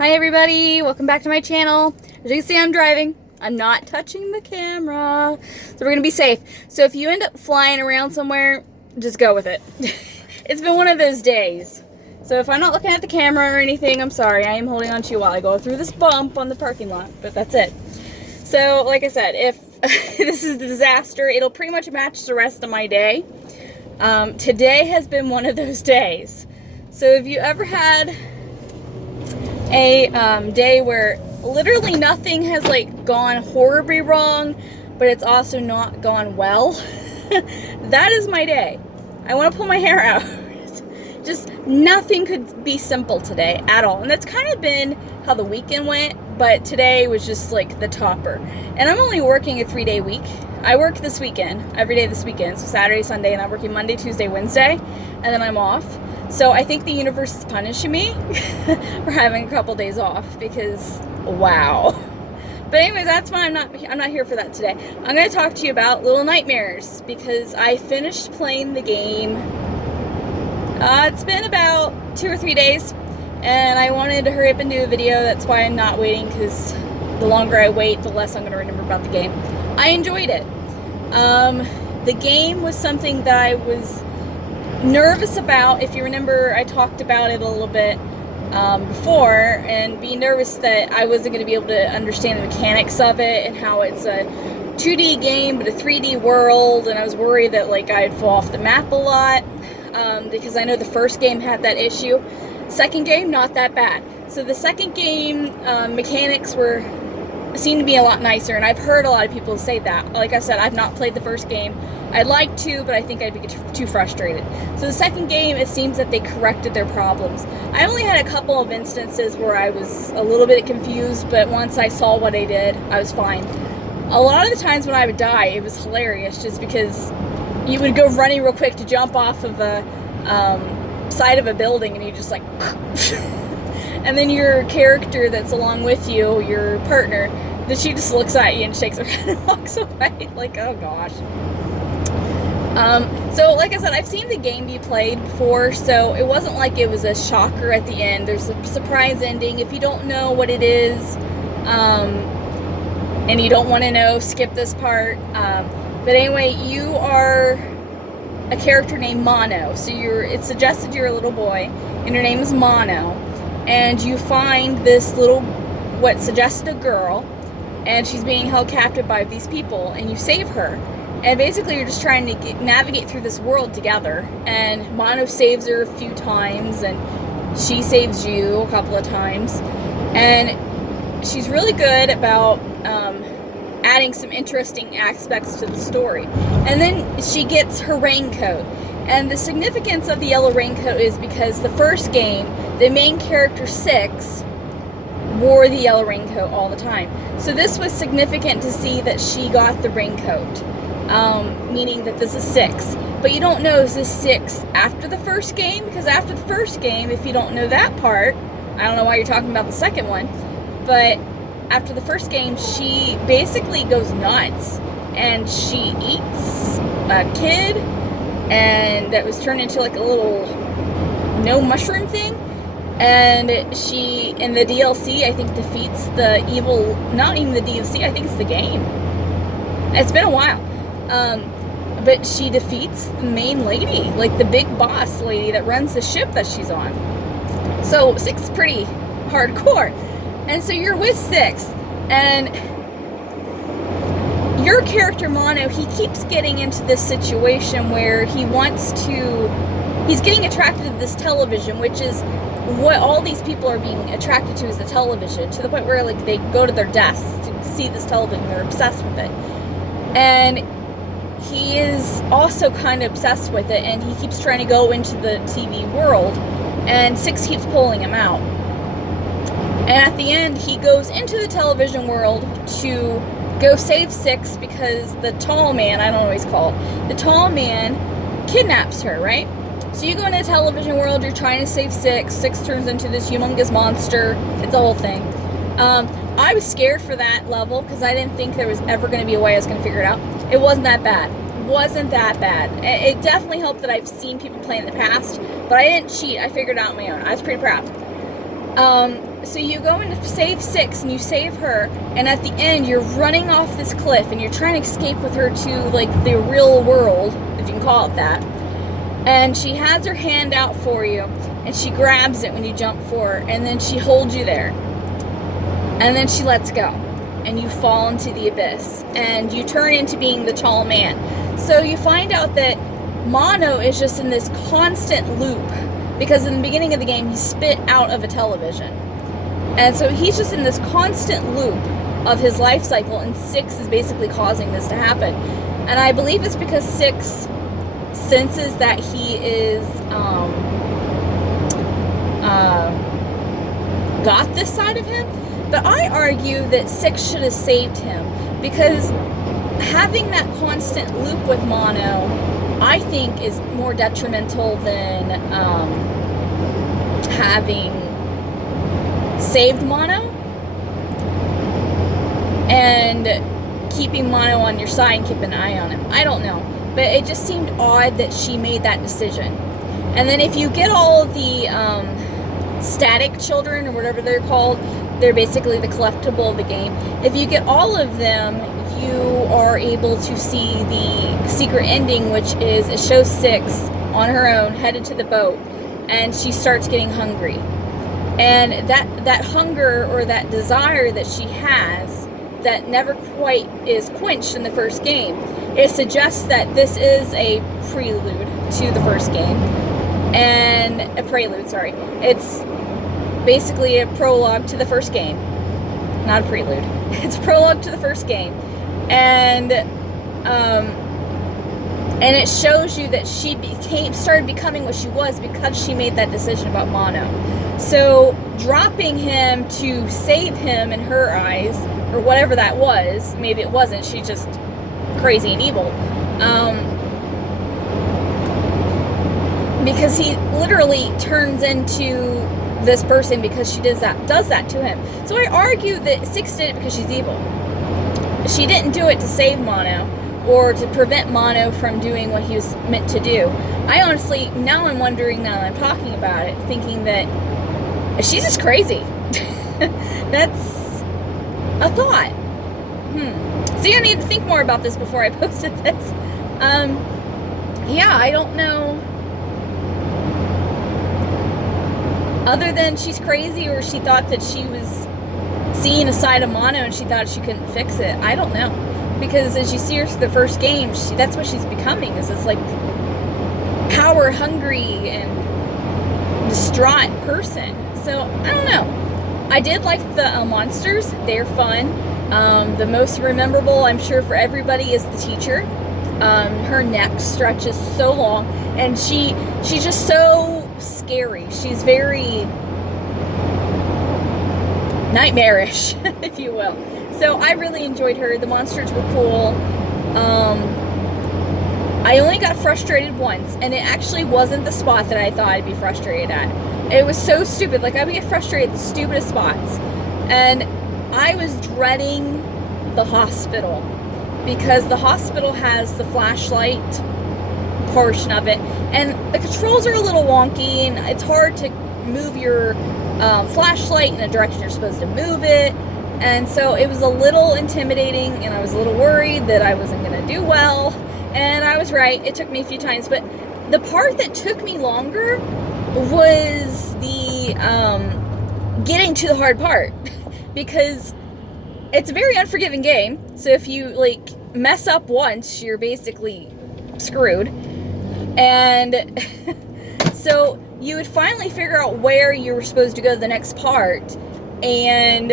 Hi everybody, welcome back to my channel. As you can see, I'm driving. I'm not touching the camera, so we're gonna be safe. So if you end up flying around somewhere, just go with it. It's been one of those days. So if I'm not looking at the camera or anything, I'm sorry. I am holding on to you while I go through this bump on the parking lot, but that's it. So like I said, if this is a disaster, it'll pretty much match the rest of my day. Today has been one of those days. So if you ever had a day where literally nothing has like gone horribly wrong, but it's also not gone well, that is my day. I want to pull my hair out. Just nothing could be simple today at all. And that's kind of been how the weekend went, but today was just like the topper. And I'm only working a 3-day week. I work this weekend, every day this weekend, so Saturday, Sunday, and I'm working Monday, Tuesday, Wednesday, and then I'm off. So I think the universe is punishing me for having a couple days off because, wow. But anyways, that's why I'm not here for that today. I'm going to talk to you about Little Nightmares because I finished playing the game. It's been about 2 or 3 days, and I wanted to hurry up and do a video. That's why I'm not waiting, because the longer I wait, the less I'm going to remember about the game. I enjoyed it. The game was something that I was nervous about. If you remember, I talked about it a little bit before, and being nervous that I wasn't going to be able to understand the mechanics of it and how it's a 2D game but a 3D world, and I was worried that like I'd fall off the map a lot because I know the first game had that issue. Second game, not that bad. So the second game mechanics seem to be a lot nicer, and I've heard a lot of people say that. Like I said, I've not played the first game. I'd like to, but I think I'd be too frustrated. So the second game, it seems that they corrected their problems. I only had a couple of instances where I was a little bit confused, but once I saw what I did, I was fine. A lot of the times when I would die, it was hilarious, just because you would go running real quick to jump off of a side of a building, and you just like and then your character that's along with you, your partner, that she just looks at you and shakes her head and walks away. Like, oh gosh. So like I said, I've seen the game be played before, so it wasn't like it was a shocker at the end. There's a surprise ending. If you don't know what it is, and you don't want to know, skip this part. But anyway, you are a character named Mono. So it's suggested you're a little boy, and your name is Mono. And you find this little, what suggested a girl, and she's being held captive by these people, and you save her. And basically you're just trying to navigate through this world together. And Mono saves her a few times, and she saves you a couple of times. And she's really good about adding some interesting aspects to the story. And then she gets her raincoat. And the significance of the yellow raincoat is because the first game, the main character, Six, wore the yellow raincoat all the time. So this was significant to see that she got the raincoat, meaning that this is Six. But you don't know, is this Six after the first game? Because after the first game, if you don't know that part, I don't know why you're talking about the second one, but after the first game, she basically goes nuts, and she eats a kid, and that was turned into like a little mushroom thing. And she, in the DLC, I think defeats the evil, not even the DLC, I think it's the game. It's been a while. But she defeats the main lady, like the big boss lady that runs the ship that she's on. So Six is pretty hardcore. And so you're with Six, and your character Mono, he keeps getting into this situation where he's getting attracted to this television, which is what all these people are being attracted to, is the television, to the point where like they go to their desks to see this television. They're obsessed with it. And he is also kind of obsessed with it, and he keeps trying to go into the TV world, and Six keeps pulling him out. And at the end, he goes into the television world to go save Six because the tall man, I don't know what he's called, the tall man kidnaps her, right? So you go into the television world, you're trying to save Six. Six turns into this humongous monster. It's a whole thing. I was scared for that level because I didn't think there was ever going to be a way I was going to figure it out. It wasn't that bad. It definitely helped that I've seen people play in the past, but I didn't cheat. I figured it out on my own. I was pretty proud. So you go and save 6, and you save her, and at the end you're running off this cliff, and you're trying to escape with her to, like, the real world, if you can call it that. And she has her hand out for you, and she grabs it when you jump for her, and then she holds you there. And then she lets go, and you fall into the abyss, and you turn into being the tall man. So you find out that Mono is just in this constant loop, because in the beginning of the game, he's spit out of a television. And so he's just in this constant loop of his life cycle, and 6 is basically causing this to happen. And I believe it's because 6 senses that he is, got this side of him. But I argue that 6 should have saved him, because having that constant loop with Mono, I think, is more detrimental than having saved Mono and keeping Mono on your side and keeping an eye on him. I don't know, but it just seemed odd that she made that decision. And then if you get all of the static children, or whatever they're called, they're basically the collectible of the game. If you get all of them, you are able to see the secret ending, which is it shows 6 on her own headed to the boat, and she starts getting hungry. And that hunger, or that desire that she has that never quite is quenched in the first game, it suggests that this is a prelude to the first game. And a prelude, sorry. It's basically a prologue to the first game. Not a prelude. It's a prologue to the first game. And it shows you that she started becoming what she was because she made that decision about Mono. So dropping him to save him in her eyes, or whatever that was, maybe it wasn't, she's just crazy and evil, because he literally turns into this person because she does that to him. So I argue that 6 did it because she's evil. She didn't do it to save Mono, or to prevent Mono from doing what he was meant to do. I honestly, now I'm wondering, now that I'm talking about it, thinking that she's just crazy. That's a thought. See, I need to think more about this before I posted this. Yeah, I don't know. Other than she's crazy, or she thought that she was seeing a side of Mono and she thought she couldn't fix it. I don't know. Because as you see her through the first game, that's what she's becoming, is this, like, power hungry and distraught person. So, I don't know. I did like the monsters. They're fun. The most memorable, I'm sure, for everybody is the teacher. Her neck stretches so long, and she's just so scary. She's very nightmarish, if you will. So I really enjoyed her. The monsters were cool. I only got frustrated once, and it actually wasn't the spot that I thought I'd be frustrated at. It was so stupid. Like, I would get frustrated at the stupidest spots. And I was dreading the hospital, because the hospital has the flashlight portion of it, and the controls are a little wonky, and it's hard to move your flashlight in the direction you're supposed to move it. And so it was a little intimidating, and I was a little worried that I wasn't going to do well. And I was right. It took me a few times. But the part that took me longer was the getting to the hard part. Because it's a very unforgiving game. So if you, like, mess up once, you're basically screwed. And so you would finally figure out where you were supposed to go to the next part. And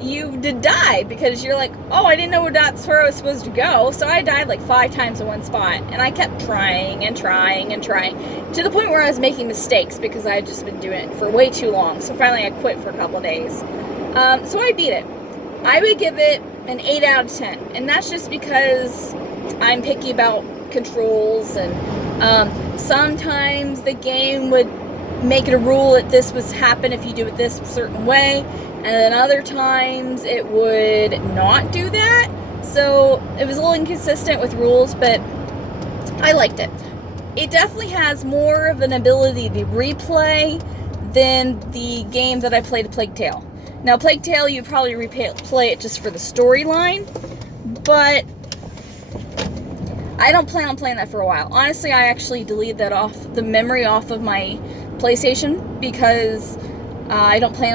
you did die, because you're like, oh, I didn't know that's where I was supposed to go. So I died like 5 times in one spot, and I kept trying and trying and trying, to the point where I was making mistakes because I had just been doing it for way too long. So finally I quit for a couple of days. So I beat it. I would give it an 8 out of 10, and that's just because I'm picky about controls, and sometimes the game would make it a rule that this would happen if you do it this certain way, and then other times it would not do that. So it was a little inconsistent with rules, but I liked it. it definitely has more of an ability to replay than the game that I played, Plague Tale. Now, Plague Tale, you'd probably replay it just for the storyline, but I don't plan on playing that for a while. Honestly, I actually deleted that off the memory off of my PlayStation because I don't plan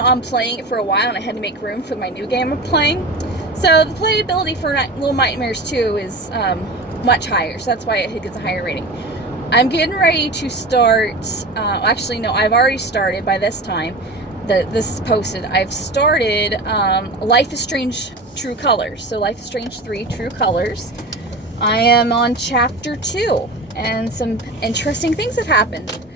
on playing it for a while, and I had to make room for my new game I'm playing. So the playability for Little Nightmares 2 is much higher, so that's why it gets a higher rating. I'm getting ready to start, actually no, I've already started by this time that this is posted. I've started Life is Strange True Colors. So Life is Strange 3 True Colors. I am on chapter 2, and some interesting things have happened.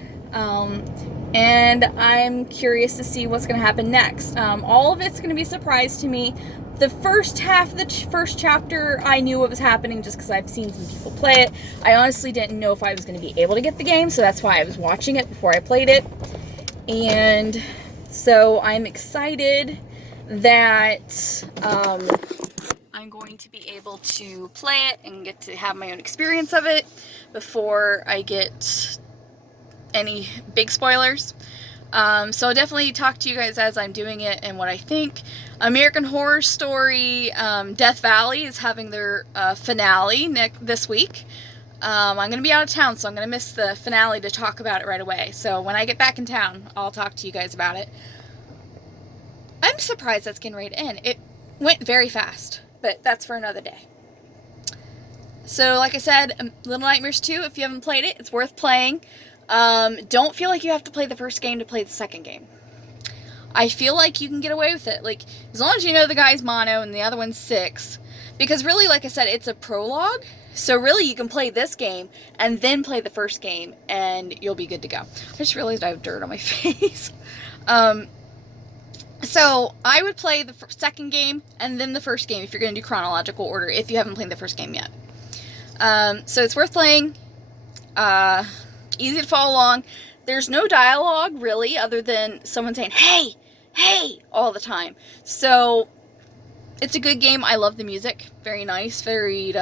And I'm curious to see what's going to happen next. All of it's going to be a surprise to me. The first half of the first chapter, I knew what was happening just because I've seen some people play it. I honestly didn't know if I was going to be able to get the game, so that's why I was watching it before I played it. And so I'm excited that I'm going to be able to play it and get to have my own experience of it before I get any big spoilers. So I'll definitely talk to you guys as I'm doing it and what I think. American Horror Story Death Valley is having their finale this week. I'm going to be out of town, so I'm going to miss the finale to talk about it right away. So when I get back in town, I'll talk to you guys about it. I'm surprised that's getting ready to end. It went very fast, but that's for another day. So like I said, Little Nightmares 2, if you haven't played it, it's worth playing. Don't feel like you have to play the first game to play the second game. I feel like you can get away with it. Like, as long as you know the guy's mono and the other one's 6. Because really, like I said, it's a prologue. So really, you can play this game and then play the first game and you'll be good to go. I just realized I have dirt on my face. So I would play the second game and then the first game if you're going to do chronological order, if you haven't played the first game yet. So it's worth playing. Easy to follow along. There's no dialogue, really, other than someone saying, hey, hey, all the time. So, it's a good game. I love the music. Very nice, very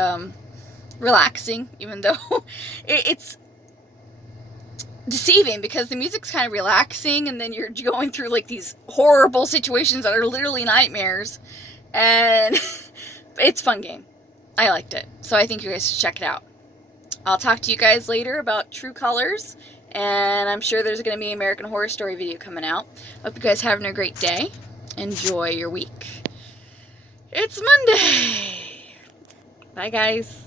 relaxing, even though it's deceiving because the music's kind of relaxing and then you're going through like these horrible situations that are literally nightmares. And it's a fun game. I liked it. So I think you guys should check it out. I'll talk to you guys later about True Colors, and I'm sure there's going to be an American Horror Story video coming out. Hope you guys are having a great day. Enjoy your week. It's Monday. Bye, guys.